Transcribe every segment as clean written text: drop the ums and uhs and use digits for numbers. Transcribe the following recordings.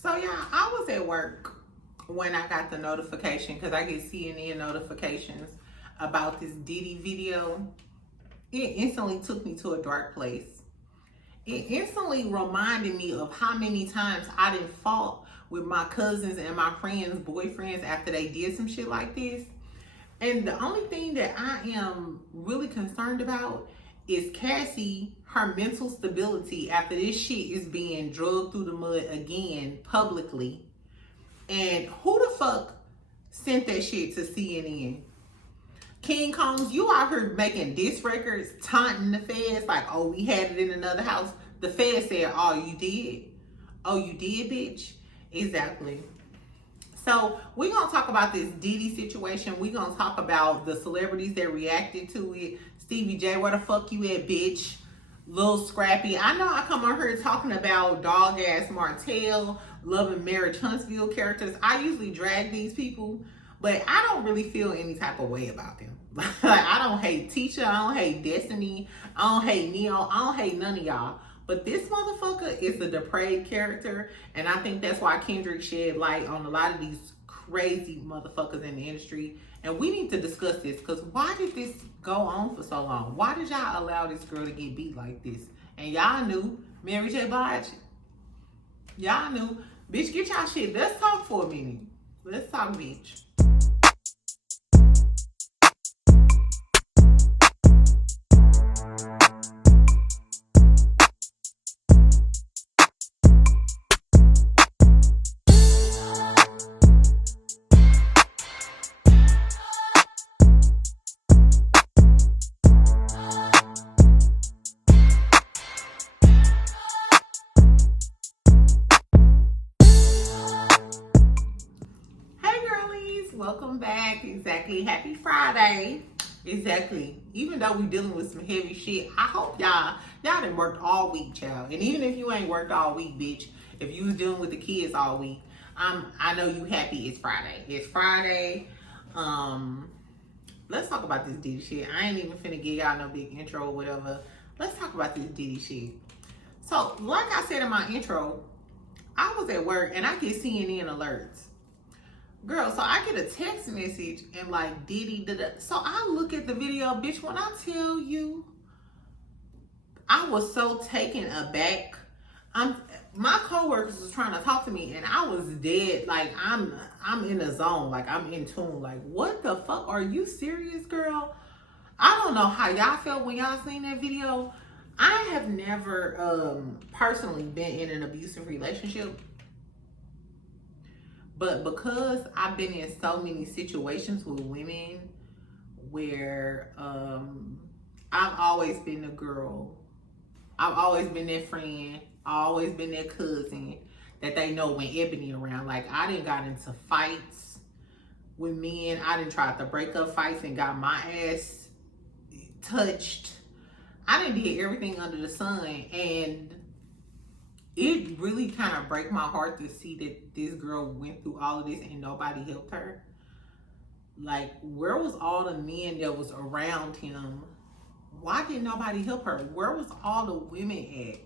So yeah, I was at work when I got the notification because I get CNN notifications about this Diddy video. It instantly took me to a dark place. It instantly reminded me of how many times I didn't fought with my cousins and my friends' boyfriends after they did some shit like this. And the only thing that I am really concerned about is Cassie, her mental stability after this shit is being drugged through the mud again publicly. And who the fuck sent that shit to CNN? King Combs, you out here making diss records, taunting the feds like, oh, we had it in another house. The feds said, oh, you did? Oh, you did, bitch? Exactly. So we're going to talk about this Diddy situation. We're going to talk about the celebrities that reacted to it. Stevie J, where the fuck you at, bitch? Lil Scrappy. I know I come on here talking about dog ass Martell, Love and Marriage Huntsville characters. I usually drag these people, but I don't really feel any type of way about them. Like, I don't hate Tisha. I don't hate Destiny. I don't hate Neo. I don't hate none of y'all. But this motherfucker is a depraved character, and I think that's why Kendrick shed light on a lot of these crazy motherfuckers in the industry. And we need to discuss this, because why did this go on for so long? Why did y'all allow this girl to get beat like this? And y'all knew Mary J. Blige. Y'all knew. Bitch, get y'all shit. Let's talk for a minute. Let's talk, bitch. Welcome back. Exactly. Happy Friday. Exactly. Even though we dealing with some heavy shit, I hope y'all done worked all week, child. And even if you ain't worked all week, bitch, if you was dealing with the kids all week, I know you happy it's Friday. It's Friday. Let's talk about this Diddy shit. I ain't even finna give y'all no big intro or whatever. Let's talk about this Diddy shit. So, like I said in my intro, I was at work and I get CNN alerts. Girl, so I get a text message and like Diddy. So I look at the video, bitch. When I tell you, I was so taken aback. My coworkers was trying to talk to me, and I was dead. Like I'm in a zone. Like I'm in tune. Like what the fuck? Are you serious, girl? I don't know how y'all felt when y'all seen that video. I have never personally been in an abusive relationship. But because I've been in so many situations with women where I've always been the girl, I've always been that friend, I've always been that cousin that they know when Ebony around. Like I didn't got into fights with men. I didn't try to break up fights and got my ass touched. I didn't did everything under the sun, and it really kind of break my heart to see that this girl went through all of this and nobody helped her. Like, where was all the men that was around him? Why didn't nobody help her? Where was all the women at?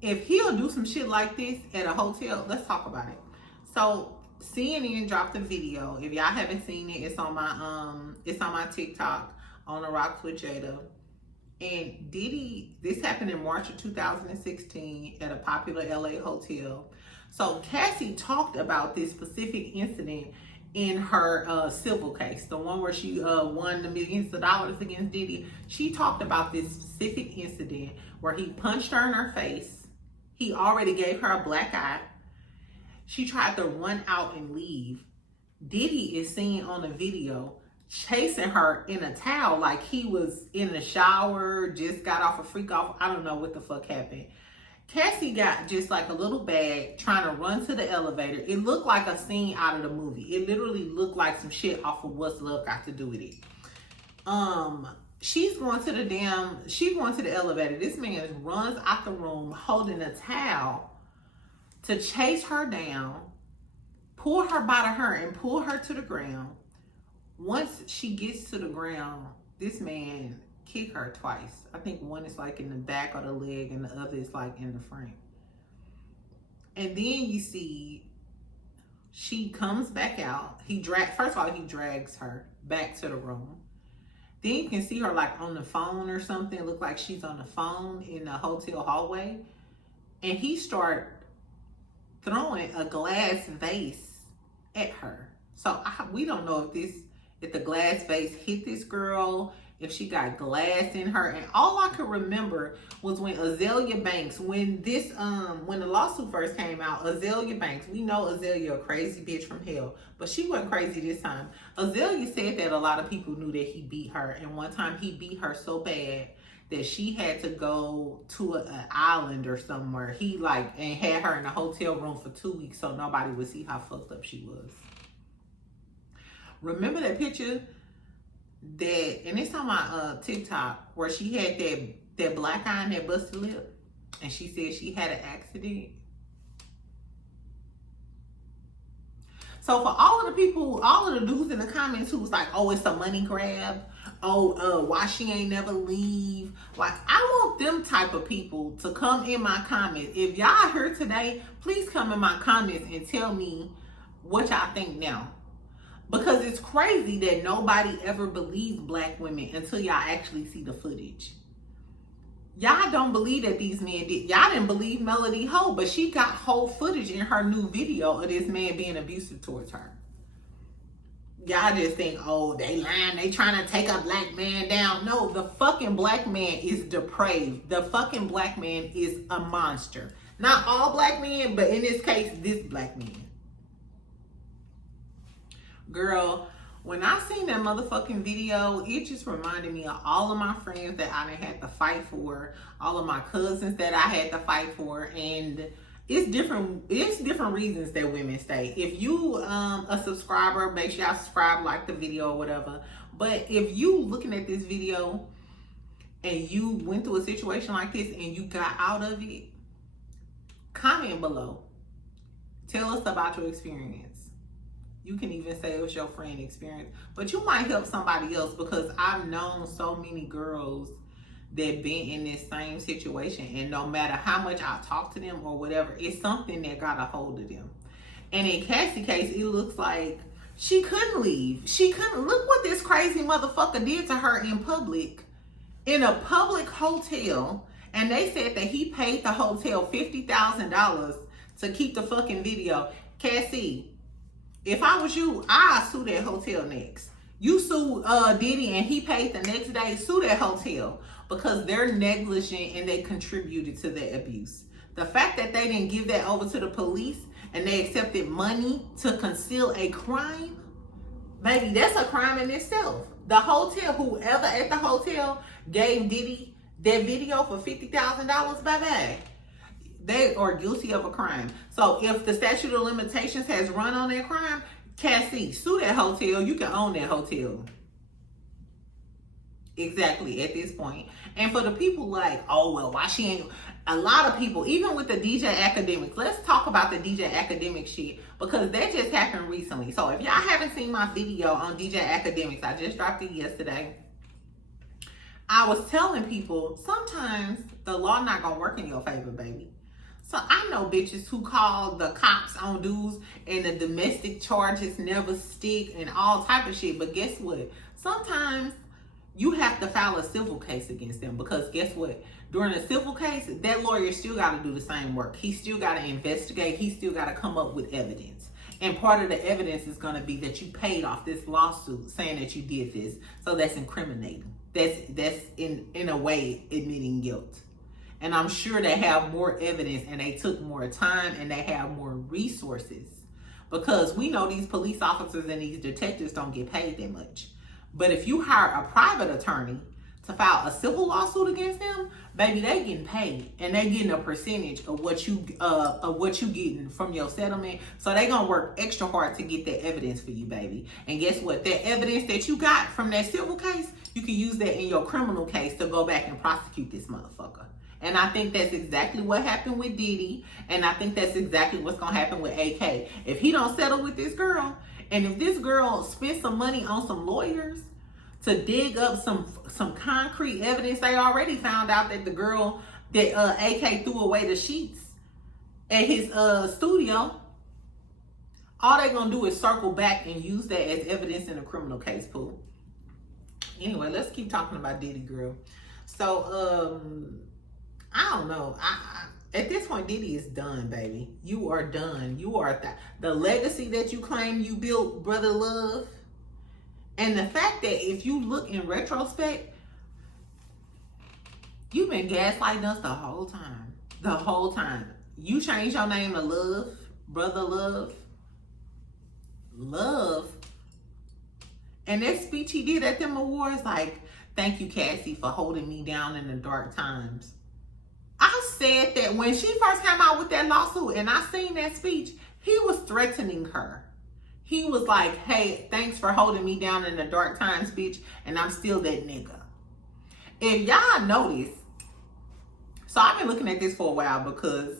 If he'll do some shit like this at a hotel, let's talk about it. So CNN dropped a video. If y'all haven't seen it, it's on my TikTok on the Rocks with Jada. And Diddy, this happened in March of 2016 at a popular LA hotel. So Cassie talked about this specific incident in her civil case, the one where she won the millions of dollars against Diddy. She talked about this specific incident where he punched her in her face. He already gave her a black eye. She tried to run out and leave. Diddy is seen on the video chasing her in a towel like he was in the shower, just got off a freak off. I don't know what the fuck happened. Cassie got just like a little bag trying to run to the elevator. It looked like a scene out of the movie. It literally looked like some shit off of What's Love Got to Do with It. She's going to the elevator. This man runs out the room holding a towel to chase her down, pull her by the hair and pull her to the ground. Once she gets to the ground, this man kick her twice. I think one is like in the back of the leg and the other is like in the front. And then you see she comes back out. First of all, he drags her back to the room. Then you can see her like on the phone or something. Look like she's on the phone in the hotel hallway. And he start throwing a glass vase at her. So we don't know if the glass vase hit this girl, if she got glass in her. And all I could remember was when Azalea Banks, when the lawsuit first came out, Azalea Banks, we know Azalea a crazy bitch from hell, but she wasn't crazy this time. Azalea said that a lot of people knew that he beat her, and one time he beat her so bad that she had to go to an island or somewhere. He and had her in a hotel room for 2 weeks so nobody would see how fucked up she was. Remember that picture and it's on my TikTok, where she had that black eye and that busted lip, and she said she had an accident? So for all of the dudes in the comments who was like, oh, it's a money grab, why she ain't never leave, like, I want them type of people to come in my comments. If y'all here today, please come in my comments and tell me what y'all think now. Because it's crazy that nobody ever believes black women until y'all actually see the footage. Y'all don't believe that these men did. Y'all didn't believe Melody Ho, but she got whole footage in her new video of this man being abusive towards her. Y'all just think, oh, they lying, they trying to take a black man down. No, the fucking black man is depraved. The fucking black man is a monster. Not all black men, but in this case, this black man. Girl, when I seen that motherfucking video, it just reminded me of all of my friends that I done had to fight for, all of my cousins that I had to fight for, and it's different reasons that women stay. If you a subscriber, make sure y'all subscribe, like the video or whatever. But if you looking at this video and you went through a situation like this and you got out of it, comment below. Tell us about your experience. You can even say it was your friend experience, but you might help somebody else, because I've known so many girls that been in this same situation, and no matter how much I talk to them or whatever, it's something that got a hold of them. And in Cassie's case, it looks like she couldn't leave. She couldn't. Look what this crazy motherfucker did to her in public, in a public hotel, and they said that he paid the hotel $50,000 to keep the fucking video. Cassie, if I was you, I'd sue that hotel next. You sue Diddy and he paid the next day, sue that hotel, because they're negligent and they contributed to that abuse. The fact that they didn't give that over to the police and they accepted money to conceal a crime, baby, that's a crime in itself. The hotel, whoever at the hotel gave Diddy that video for $50,000, baby, they are guilty of a crime. So if the statute of limitations has run on that crime, Cassie, sue that hotel. You can own that hotel. Exactly, at this point. And for the people like, oh, well, why she ain't... A lot of people, even with the DJ Akademiks, let's talk about the DJ Akademiks shit, because that just happened recently. So if y'all haven't seen my video on DJ Akademiks, I just dropped it yesterday. I was telling people, sometimes the law not gonna work in your favor, baby. So I know bitches who call the cops on dudes and the domestic charges never stick and all type of shit. But guess what? Sometimes you have to file a civil case against them, because guess what? During a civil case, that lawyer still got to do the same work. He still got to investigate. He still got to come up with evidence. And part of the evidence is going to be that you paid off this lawsuit saying that you did this. So that's incriminating. That's in a way admitting guilt. And I'm sure they have more evidence and they took more time and they have more resources, because we know these police officers and these detectives don't get paid that much. But if you hire a private attorney to file a civil lawsuit against them, baby, they getting paid and they getting a percentage of what you getting from your settlement. So they gonna work extra hard to get that evidence for you, baby. And guess what? That evidence that you got from that civil case, you can use that in your criminal case to go back and prosecute this motherfucker. And I think that's exactly what happened with Diddy. And I think that's exactly what's going to happen with AK. If he don't settle with this girl, and if this girl spends some money on some lawyers to dig up some concrete evidence, they already found out that the girl, that AK threw away the sheets. at his studio, all they're gonna do is circle back and use that as evidence in a criminal case, Pooh. Anyway, let's keep talking about Diddy, girl. So, I don't know. At this point, Diddy is done, baby. You are done. You are the legacy that you claim you built, Brother Love. And the fact that if you look in retrospect, you've been gaslighting us the whole time. The whole time. You changed your name to Love, Brother Love. Love. And that speech he did at them awards, like, thank you, Cassie, for holding me down in the dark times. I said that when she first came out with that lawsuit and I seen that speech, he was threatening her. He was like, hey, thanks for holding me down in the dark times, bitch, and I'm still that nigga. If y'all notice, so I've been looking at this for a while because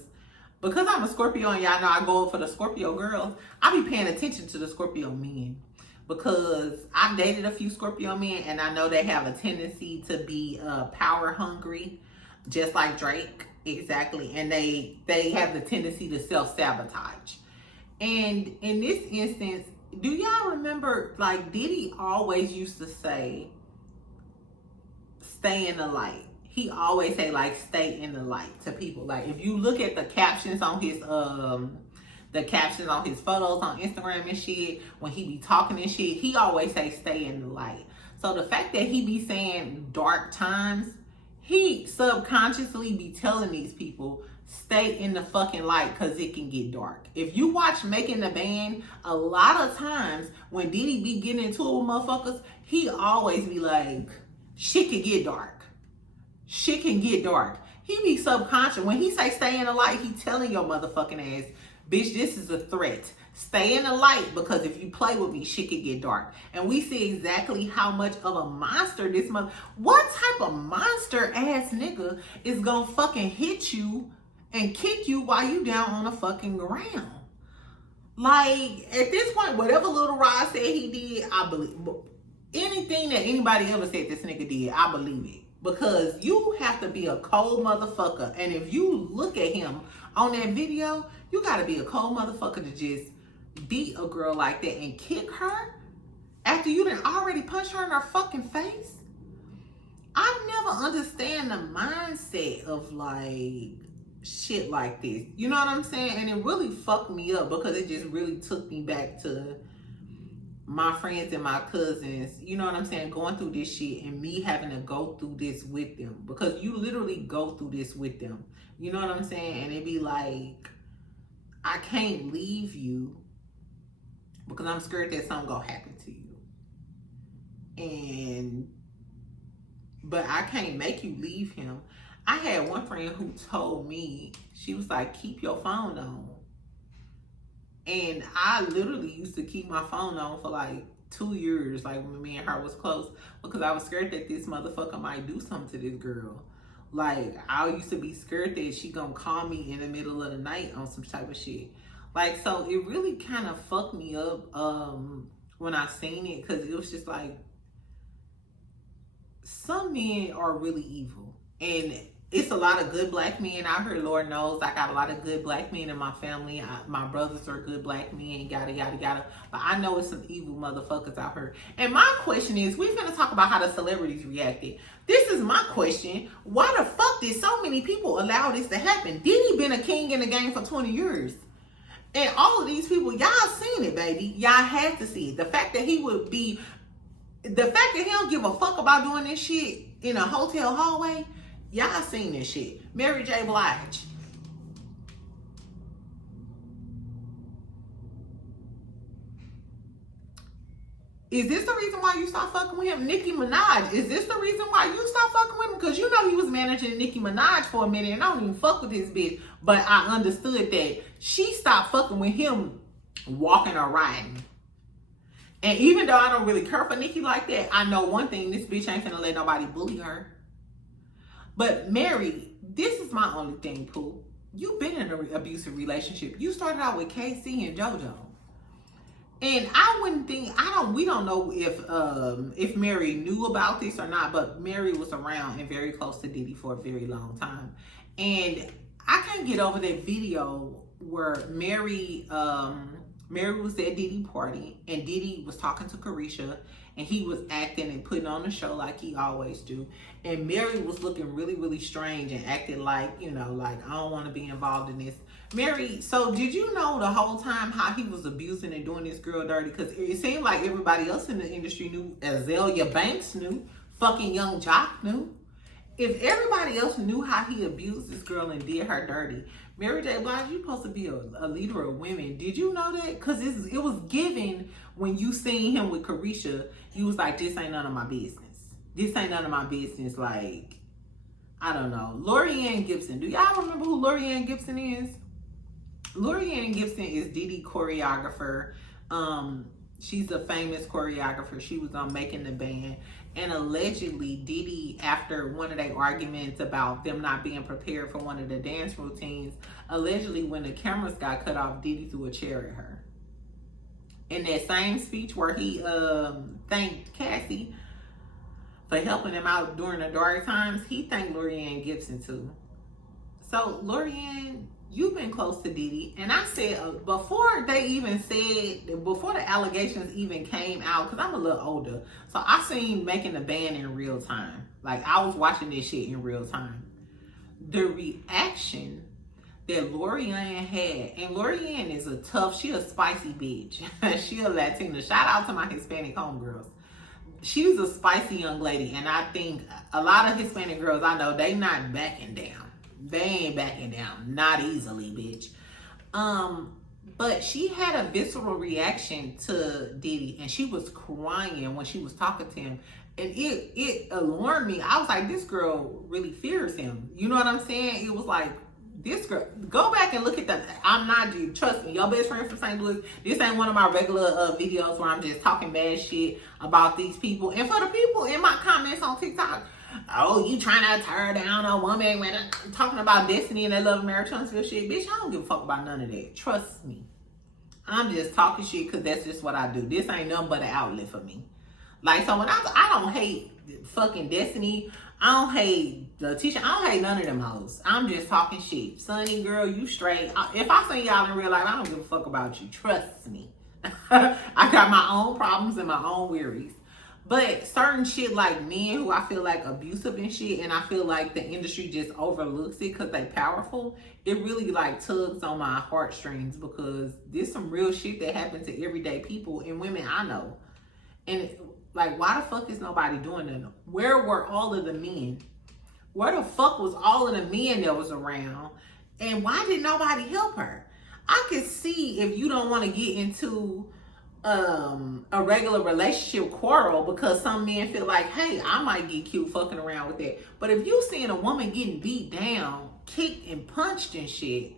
I'm a Scorpio and y'all know I go for the Scorpio girls, I be paying attention to the Scorpio men. Because I've dated a few Scorpio men and I know they have a tendency to be power hungry, just like Drake, exactly. And they have the tendency to self-sabotage. And in this instance, do y'all remember, like, Diddy always used to say, stay in the light. He always say, like, stay in the light to people. Like, if you look at the captions on his photos on Instagram and shit, when he be talking and shit, he always say stay in the light. So the fact that he be saying dark times, he subconsciously be telling these people stay in the fucking light because it can get dark. If you watch Making the Band, a lot of times when Diddy be getting into it with motherfuckers, he always be like, shit can get dark. Shit can get dark. He be subconscious. When he say stay in the light, he telling your motherfucking ass, bitch, this is a threat. Stay in the light because if you play with me, shit could get dark. And we see exactly how much of a monster this mother. What type of monster ass nigga is gonna fucking hit you and kick you while you down on the fucking ground? Like, at this point, whatever Little Rod said he did, I believe. Anything that anybody ever said this nigga did, I believe it. Because you have to be a cold motherfucker. And if you look at him on that video, you gotta be a cold motherfucker to just beat a girl like that and kick her after you done already punched her in her fucking face. I never understand the mindset of like shit like this. You know what I'm saying? And it really fucked me up because it just really took me back to my friends and my cousins, you know what I'm saying, going through this shit and me having to go through this with them. Because you literally go through this with them. You know what I'm saying? And it be like, I can't leave you because I'm scared that something gonna happen to you. But I can't make you leave him. I had one friend who told me, she was like, keep your phone on. And I literally used to keep my phone on for like 2 years, like when me and her was close, because I was scared that this motherfucker might do something to this girl. Like, I used to be scared that she gonna call me in the middle of the night on some type of shit. Like, so it really kind of fucked me up when I seen it, because it was just like, some men are really evil. And it's a lot of good black men out here, Lord knows. I got a lot of good black men in my family. My brothers are good black men, yada, yada, yada. But I know it's some evil motherfuckers out here. And my question is, we're going to talk about how the celebrities reacted. This is my question. Why the fuck did so many people allow this to happen? Diddy been a king in the game for 20 years. And all of these people, y'all seen it, baby. Y'all had to see it. The fact that he don't give a fuck about doing this shit in a hotel hallway, y'all seen this shit. Mary J. Blige. Is this the reason why you stopped fucking with him? Nicki Minaj. Is this the reason why you stopped fucking with him? Because you know he was managing Nicki Minaj for a minute and I don't even fuck with this bitch. But I understood that she stopped fucking with him walking or riding. And even though I don't really care for Nicki like that, I know one thing, this bitch ain't finna let nobody bully her. But Mary, this is my only thing, Pooh. You've been in an abusive relationship. You started out with KC and JoJo. And I wouldn't think, we don't know if Mary knew about this or not, but Mary was around and very close to Diddy for a very long time. And I can't get over that video where Mary was at Diddy party and Diddy was talking to Carisha and he was acting and putting on the show like he always do. And Mary was looking really, really strange and acting like, you know, like, I don't want to be involved in this. Mary, so did you know the whole time how he was abusing and doing this girl dirty? Because it seemed like everybody else in the industry knew. Azalea Banks knew. Fucking Young Jock knew. If everybody else knew how he abused this girl and did her dirty, Mary J. Blige, you're supposed to be a leader of women. Did you know that? Because it was given when you seen him with Carisha, you was like, this ain't none of my business. This ain't none of my business. Like, I don't know. Lorianne Gibson. Do y'all remember who Lorianne Gibson is? Lorianne Gibson is Diddy choreographer. She's a famous choreographer. She was on Making the Band. And allegedly, Diddy, after one of their arguments about them not being prepared for one of the dance routines, allegedly when the cameras got cut off, Diddy threw a chair at her. In that same speech where he thanked Cassie for helping him out during the dark times, he thanked Lorianne Gibson too. So Lorianne, you've been close to Diddy, and I said before the allegations even came out, because I'm a little older, so I seen Making the Band in real time. Like, I was watching this shit in real time. The reaction that Lorianne had, and Lorianne is she a spicy bitch. She a Latina. Shout out to my Hispanic homegirls. She's a spicy young lady, and I think a lot of Hispanic girls I know, they not backing down. They ain't backing down. Not easily, bitch. But she had a visceral reaction to Diddy, and she was crying when she was talking to him. And it alarmed me. I was like, this girl really fears him. You know what I'm saying? It was like, this girl, go back and look at that. I'm not, trust me, your best friend from St. Louis, this ain't one of my regular videos where I'm just talking bad shit about these people. And for the people in my comments on TikTok, oh, you trying to tear down a woman when I'm talking about Destiny and they love American shit. Bitch, I don't give a fuck about none of that. Trust me. I'm just talking shit because that's just what I do. This ain't nothing but an outlet for me. Like, so when I don't hate fucking Destiny, I don't hate Letitia, I don't hate none of them hoes. I'm just talking shit. Sunny girl, you straight. If I see y'all in real life, I don't give a fuck about you. Trust me. I got my own problems and my own worries. But certain shit like men who I feel like abusive and shit, and I feel like the industry just overlooks it because they powerful, it really like tugs on my heartstrings because there's some real shit that happens to everyday people and women I know. And like, why the fuck is nobody doing that? Where were all of the men? Where the fuck was all of the men that was around? And why did nobody help her? I could see if you don't want to get into a regular relationship quarrel because some men feel like, hey, I might get cute fucking around with that. But if you seeing a woman getting beat down, kicked and punched and shit,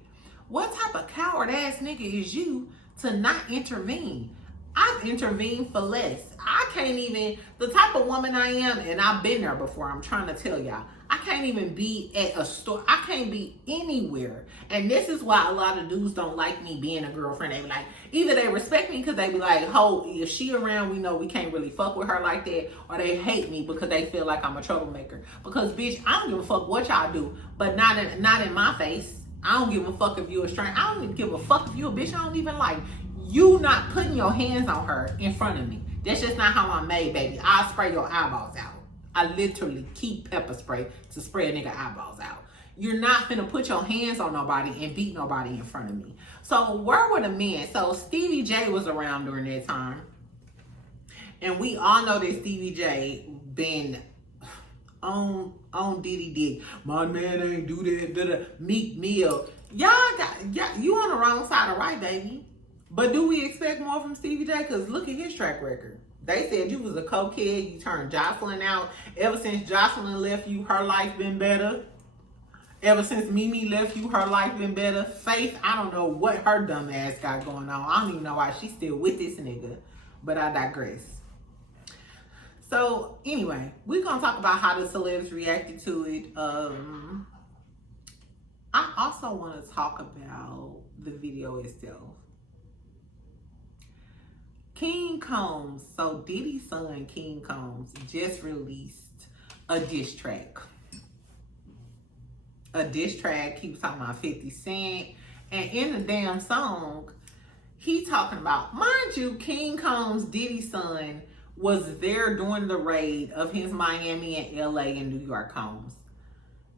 what type of coward ass nigga is you to not intervene? I've intervened for less. I can't even, the type of woman I am, and I've been there before, I'm trying to tell y'all, I can't even be at a store. I can't be anywhere. And this is why a lot of dudes don't like me being a girlfriend. They be like, either they respect me because they be like, ho, if she around, we know we can't really fuck with her like that. Or they hate me because they feel like I'm a troublemaker. Because, bitch, I don't give a fuck what y'all do, but not in my face. I don't give a fuck if you a stranger. I don't even give a fuck if you a bitch I don't even like. You not putting your hands on her in front of me. That's just not how I'm made, baby. I'll spray your eyeballs out. I literally keep pepper spray to spray a nigga eyeballs out. You're not finna put your hands on nobody and beat nobody in front of me. So where were the men? So Stevie J was around during that time. And we all know that Stevie J been on Diddy dick. My man ain't do that. Meek Mill. You on the wrong side of right, baby. But do we expect more from Stevie J? Because look at his track record. They said you was a cokehead. You turned Jocelyn out. Ever since Jocelyn left you, her life been better. Ever since Mimi left you, her life been better. Faith, I don't know what her dumb ass got going on. I don't even know why she's still with this nigga. But I digress. So, anyway, we're going to talk about how the celebs reacted to it. I also want to talk about the video itself. King Combs, so Diddy's son, King Combs, just released a diss track. a diss track. He was talking about 50 Cent. And in the damn song, he talking about, mind you, King Combs' Diddy's son was there during the raid of his Miami and LA and New York homes.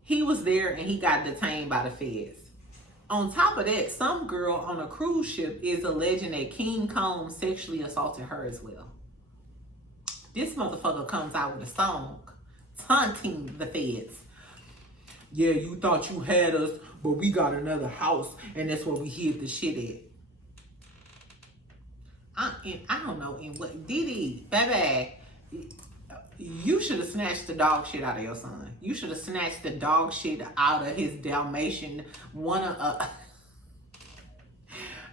He was there and he got detained by the feds. On top of that, some girl on a cruise ship is alleging that King Combs sexually assaulted her as well. This motherfucker comes out with a song taunting the feds. Yeah, you thought you had us, but we got another house, and that's where we hid the shit at. I don't know in what Diddy, baby, you should have snatched the dog shit out of your son. You should have snatched the dog shit out of his Dalmatian.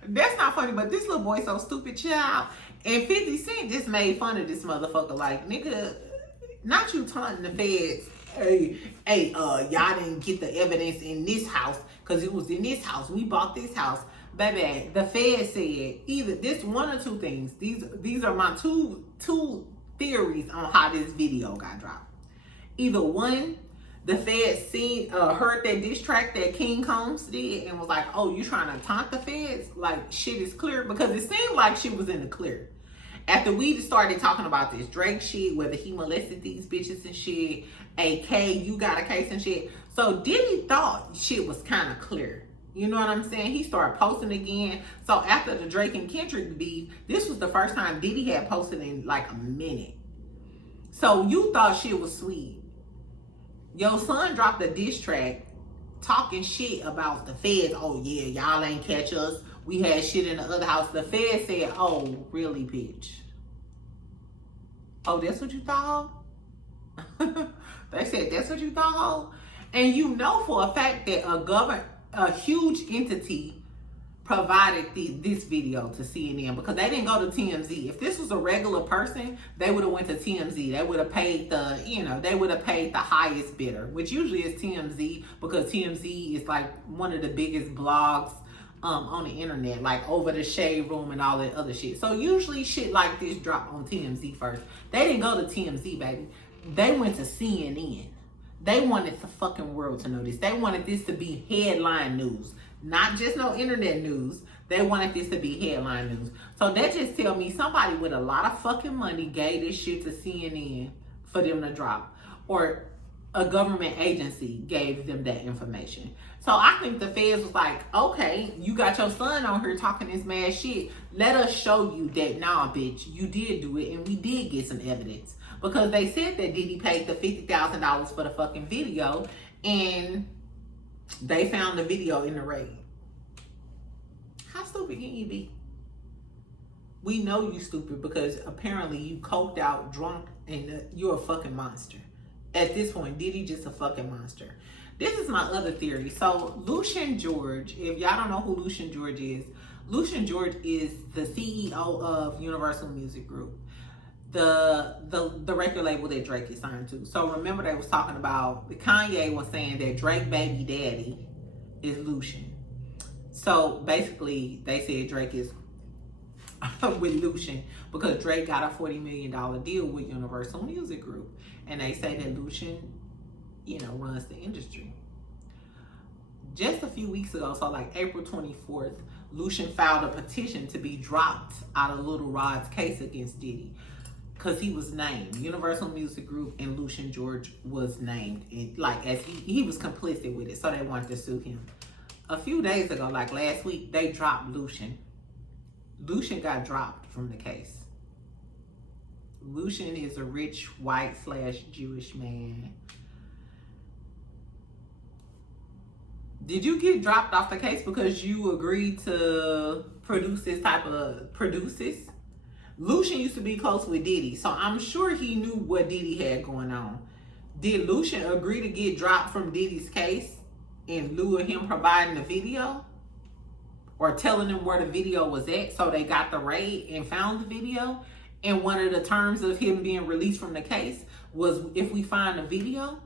That's not funny, but this little boy so stupid, child. And 50 Cent just made fun of this motherfucker. Like, nigga, not you taunting the feds. Hey, y'all didn't get the evidence in this house because it was in this house. We bought this house. Baby, the Fed said either this one or two things. These are my two theories on how this video got dropped. Either one, the Fed heard that diss track that King Combs did and was like, oh, you trying to taunt the feds? Like, shit is clear, because it seemed like she was in the clear. After we started talking about this Drake shit, whether he molested these bitches and shit, AK, you got a case and shit. So Diddy thought shit was kind of clear. You know what I'm saying? He started posting again. So after the Drake and Kendrick beef, this was the first time Diddy had posted in like a minute. So you thought shit was sweet. Your son dropped a diss track talking shit about the feds. Oh yeah, y'all ain't catch us. We had shit in the other house. The feds said, oh, really, bitch? Oh, that's what you thought? They said, that's what you thought? And you know for a fact that a huge entity provided this video to CNN, because they didn't go to TMZ. If this was a regular person, they would have went to TMZ. They would have paid the highest bidder, which usually is TMZ, because TMZ is like one of the biggest blogs on the internet, like Over the Shade Room and all that other shit. So usually shit like this drop on TMZ first. They didn't go to TMZ, baby. They went to CNN. They wanted the fucking world to know this. They wanted this to be headline news, not just no internet news. They wanted this to be headline news. So that just tell me somebody with a lot of fucking money gave this shit to CNN for them to drop, or a government agency gave them that information. So I think the feds was like, okay, you got your son on here talking this mad shit. Let us show you that, nah, bitch, you did do it, and we did get some evidence. Because they said that Diddy paid the $50,000 for the fucking video, and they found the video in the raid. How stupid can you be? We know you stupid because apparently you coked out, drunk, and you're a fucking monster. At this point, Diddy just a fucking monster. This is my other theory. So Lucien George, if y'all don't know who Lucien George is the CEO of Universal Music Group, the record label that Drake is signed to. So remember they was talking about, Kanye was saying that Drake baby daddy is Lucien. So basically they said Drake is with Lucien because Drake got a $40 million deal with Universal Music Group. And they say that Lucien, runs the industry. Just a few weeks ago, so like April 24th, Lucien filed a petition to be dropped out of Lil Rod's case against Diddy, because he was named. Universal Music Group and Lucien George was named, and as he was complicit with it, so they wanted to sue him. A few days ago, like last week, they dropped Lucien. Lucien got dropped from the case. Lucien is a rich white / Jewish man. Did you get dropped off the case because you agreed to produce this? Lucien used to be close with Diddy, so I'm sure he knew what Diddy had going on. Did Lucien agree to get dropped from Diddy's case in lieu of him providing the video? Or telling them where the video was at, so they got the raid and found the video? And one of the terms of him being released from the case was if we find a video.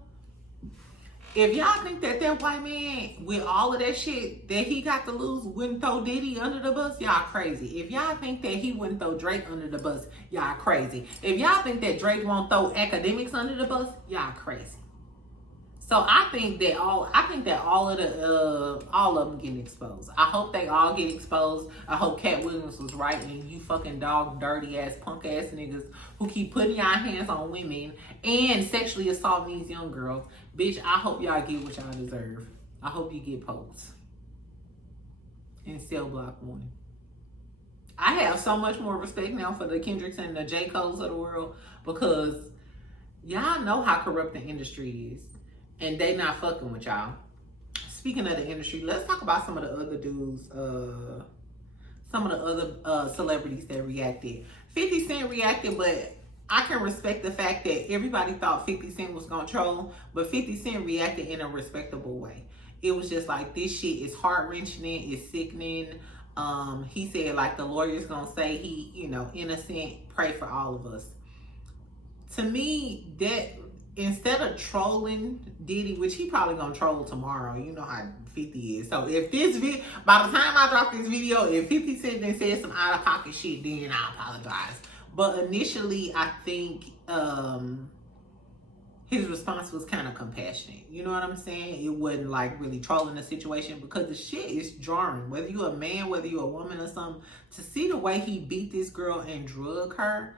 If y'all think that white man, with all of that shit that he got to lose, wouldn't throw Diddy under the bus, y'all crazy. If y'all think that he wouldn't throw Drake under the bus, y'all crazy. If y'all think that Drake won't throw Akademiks under the bus, y'all crazy. So I think that all of them getting exposed. I hope they all get exposed. I hope Cat Williams was right, and you fucking dog dirty ass punk ass niggas who keep putting y'all hands on women and sexually assaulting these young girls. Bitch, I hope y'all get what y'all deserve. I hope you get poked in cell block 1. I have so much more respect now for the Kendricks and the J. Coles of the world, because y'all know how corrupt the industry is, and they not fucking with y'all. Speaking of the industry, let's talk about some of the other dudes, some of the other celebrities that reacted. 50 Cent reacted, but I can respect the fact that everybody thought 50 Cent was gonna troll, but 50 Cent reacted in a respectable way. It was just like, this shit is heart-wrenching, it's sickening. He said, like, the lawyer's gonna say he, innocent, pray for all of us. To me, that instead of trolling Diddy, which he probably gonna troll tomorrow, you know how 50 is. So if this video, by the time I drop this video, if 50 Cent then said some out of pocket shit, then I apologize. But initially, I think his response was kind of compassionate. You know what I'm saying? It wasn't like really trolling the situation, because the shit is jarring. Whether you a man, whether you a woman or something, to see the way he beat this girl and drug her,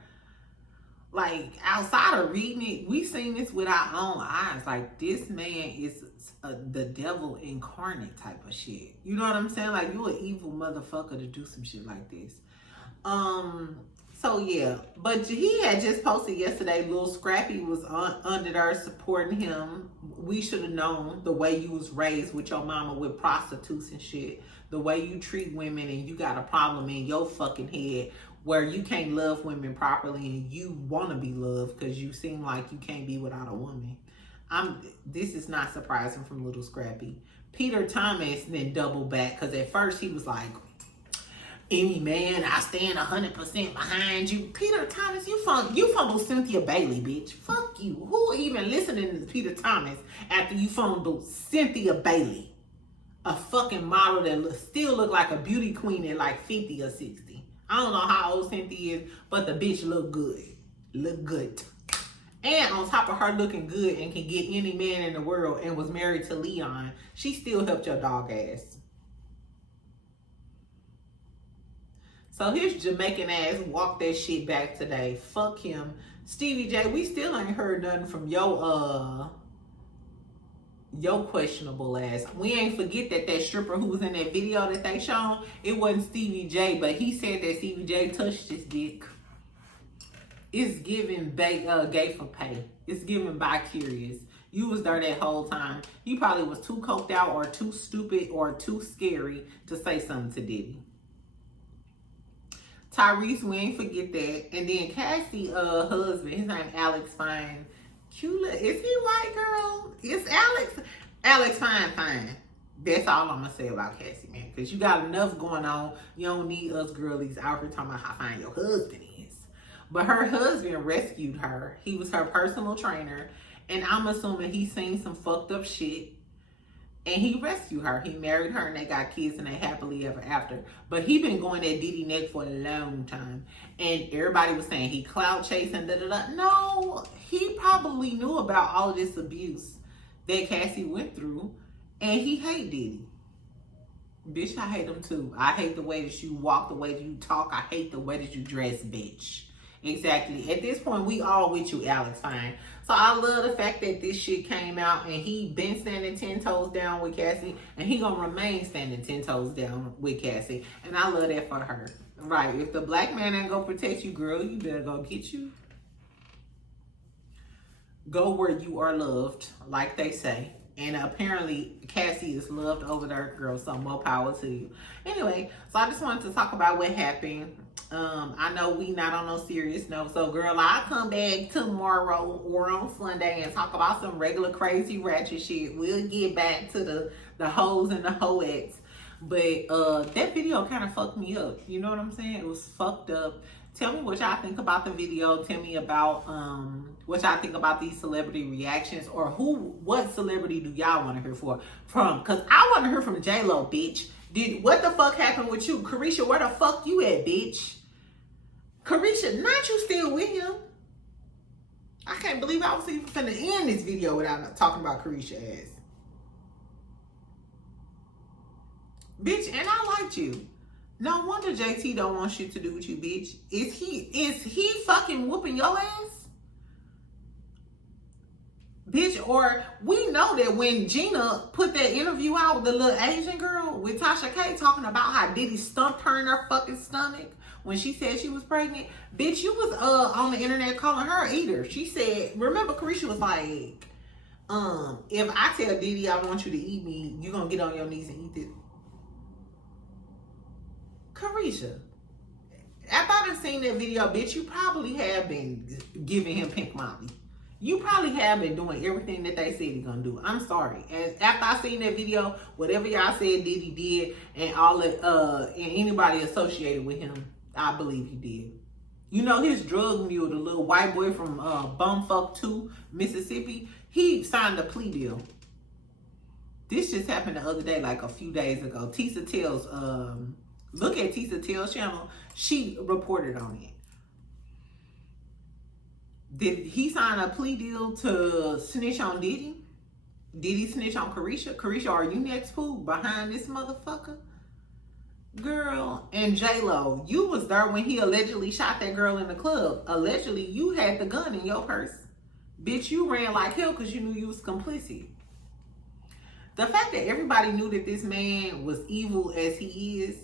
like, outside of reading it, we seen this with our own eyes. Like, this man is the devil incarnate type of shit. You know what I'm saying? Like, you an evil motherfucker to do some shit like this. So yeah, but he had just posted yesterday, Lil Scrappy was under there supporting him. We should have known the way you was raised with your mama with prostitutes and shit, the way you treat women, and you got a problem in your fucking head where you can't love women properly, and you want to be loved because you seem like you can't be without a woman. This is not surprising from Little Scrappy. Peter Thomas then doubled back, because at first he was like, any man, I stand 100% behind you. Peter Thomas, you fumbled Cynthia Bailey, bitch. Fuck you. Who even listening to Peter Thomas after you fumbled Cynthia Bailey? A fucking model that still look like a beauty queen at like 50 or 60. I don't know how old Cynthia is, but the bitch look good. Look good. And on top of her looking good and can get any man in the world and was married to Leon, she still helped your dog ass. So his Jamaican ass walked that shit back today. Fuck him. Stevie J, we still ain't heard nothing from your questionable ass. We ain't forget that stripper who was in that video that they shown, it wasn't Stevie J, but he said that Stevie J touched his dick. It's giving gay for pay. It's giving bi-curious. You was there that whole time. You probably was too coked out or too stupid or too scary to say something to Diddy. Tyrese, we ain't forget that. And then Cassie, husband, his name Alex Fine. Cula, is he white, girl? It's Alex. Alex Fine. That's all I'm gonna say about Cassie, man. Because you got enough going on. You don't need us girlies out here talking about how fine your husband is. But her husband rescued her. He was her personal trainer. And I'm assuming he seen some fucked up shit. And he rescued her. He married her and they got kids and they happily ever after. But he been going at Diddy neck for a long time. And everybody was saying he clout chasing, da-da-da. No, he probably knew about all of this abuse that Cassie went through. And he hate Diddy. Bitch, I hate him too. I hate the way that you walk, the way that you talk. I hate the way that you dress, bitch. Exactly. At this point, we all with you, Alex Fine. So I love the fact that this shit came out and he been standing 10 toes down with Cassie, and he gonna remain standing 10 toes down with Cassie. And I love that for her. Right. If the black man ain't gonna protect you, girl, you better go get you. Go where you are loved, like they say. And apparently Cassie is loved over there, girl, so more power to you. Anyway, so I just wanted to talk about what happened. I know we not on no serious note, so girl, I'll come back tomorrow or on Sunday and talk about some regular crazy ratchet shit. We'll get back to the hoes and the hoettes. But that video kind of fucked me up. You know what I'm saying? It was fucked up. Tell me what y'all think about the video. Tell me about what y'all think about these celebrity reactions, or what celebrity do y'all want to hear from? Because I want to hear from J-Lo, bitch. What the fuck happened with you? Carisha, where the fuck you at, bitch? Carisha, not you still with him. I can't believe I was even finna end this video without talking about Carisha ass. Bitch, and I liked you. No wonder JT don't want shit to do with you, bitch. Is he fucking whooping your ass? Bitch, or we know that when Gina put that interview out with the little Asian girl with Tasha K talking about how Diddy stumped her in her fucking stomach when she said she was pregnant, bitch, you was on the internet calling her an eater. She said, remember Carisha was like, if I tell Diddy I want you to eat me, you gonna get on your knees and eat this. Carisha, after I've seen that video, bitch, you probably have been giving him pink Molly. You probably have been doing everything that they said he's gonna do. I'm sorry. And after I seen that video, whatever y'all said Diddy did, and all and anybody associated with him, I believe he did. You know his drug mule, the little white boy from Bumfuck 2, Mississippi, he signed a plea deal. This just happened the other day, like a few days ago. Tisa Tell's, look at Tisa Tell's channel. She reported on it. Did he sign a plea deal to snitch on Diddy? Did he snitch on Carisha? Carisha, are you next fool behind this motherfucker? Girl, and J-Lo, you was there when he allegedly shot that girl in the club. Allegedly, you had the gun in your purse. Bitch, you ran like hell because you knew you was complicit. The fact that everybody knew that this man was evil as he is,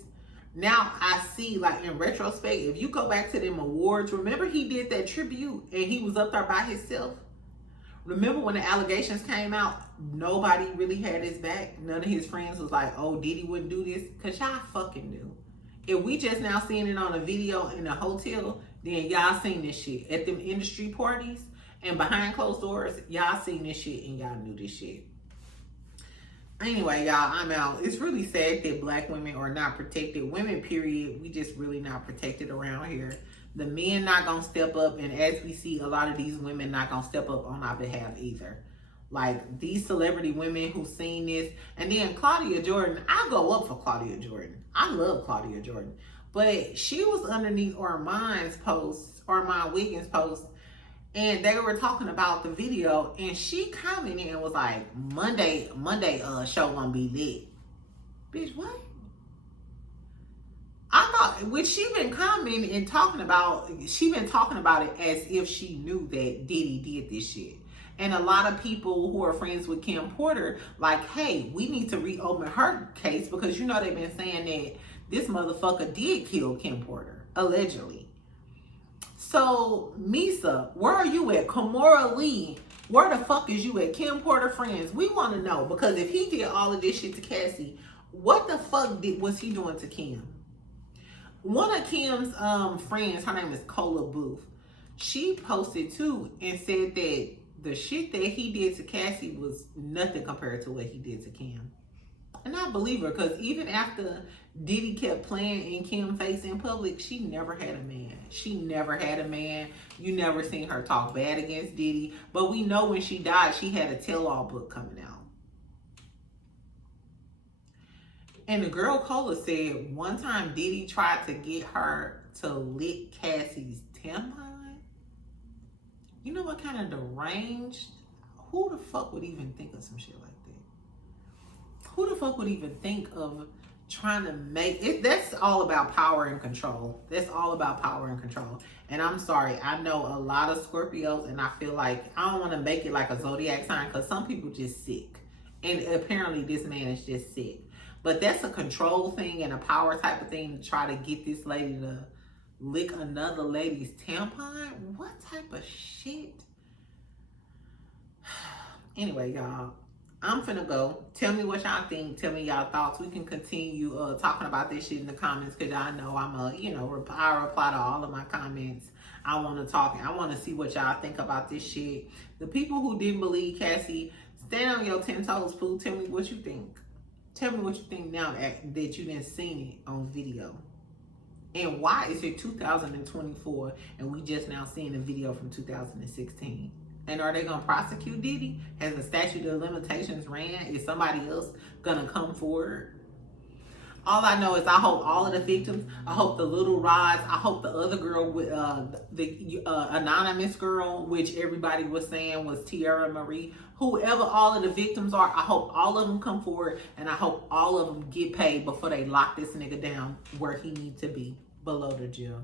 now I see, like, in retrospect, if you go back to them awards, remember he did that tribute and he was up there by himself? Remember when the allegations came out, nobody really had his back? None of his friends was like, oh, Diddy wouldn't do this? Because y'all fucking knew. If we just now seeing it on a video in a hotel, then y'all seen this shit. At them industry parties and behind closed doors, y'all seen this shit and y'all knew this shit. Anyway, y'all, I'm out. It's really sad that black women are not protected. Women, period, we just really not protected around here. The men not gonna step up, and as we see, a lot of these women not gonna step up on our behalf either. Like, these celebrity women who seen this, and then Claudia Jordan, I go up for Claudia Jordan. I love Claudia Jordan. But she was underneath Armand Wiggins' post, and they were talking about the video, and she commented and was like, Monday show gonna be lit. Bitch, what? I thought, which she been commenting and talking about, she been talking about it as if she knew that Diddy did this shit. And a lot of people who are friends with Kim Porter, like, hey, we need to reopen her case because you know they've been saying that this motherfucker did kill Kim Porter, allegedly. So, Misa, where are you at? Kamora Lee, where the fuck is you at? Kim Porter friends, we want to know, because if he did all of this shit to Cassie, what the fuck was he doing to Kim? One of Kim's friends, her name is Cola Booth, she posted too and said that the shit that he did to Cassie was nothing compared to what he did to Kim. And I believe her, because even after Diddy kept playing in Kim's face in public, she never had a man. She never had a man. You never seen her talk bad against Diddy. But we know when she died, she had a tell-all book coming out. And the girl Cola said one time Diddy tried to get her to lick Cassie's tampon. You know what kind of deranged? Who the fuck would even think of some shit like that? Who the fuck would even think of trying to make it? That's all about power and control. That's all about power and control. And I'm sorry, I know a lot of Scorpios, and I feel like I don't want to make it like a zodiac sign because some people just sick. And apparently this man is just sick. But that's a control thing and a power type of thing to try to get this lady to lick another lady's tampon. What type of shit? Anyway, y'all, I'm finna go. Tell me what y'all think. Tell me y'all thoughts. We can continue talking about this shit in the comments, because I know I'm I reply to all of my comments. I want to talk. I want to see what y'all think about this shit. The people who didn't believe Cassie, stand on your 10 toes, fool. Tell me what you think. Tell me what you think now that you didn't seen it on video. And why is it 2024 and we just now seeing a video from 2016? And are they going to prosecute Diddy? Has the statute of limitations ran? Is somebody else going to come forward? All I know is I hope all of the victims, I hope the little Rods, I hope the other girl with the anonymous girl, which everybody was saying was Tierra Marie, whoever all of the victims are, I hope all of them come forward, and I hope all of them get paid before they lock this nigga down where he needs to be, below the jail.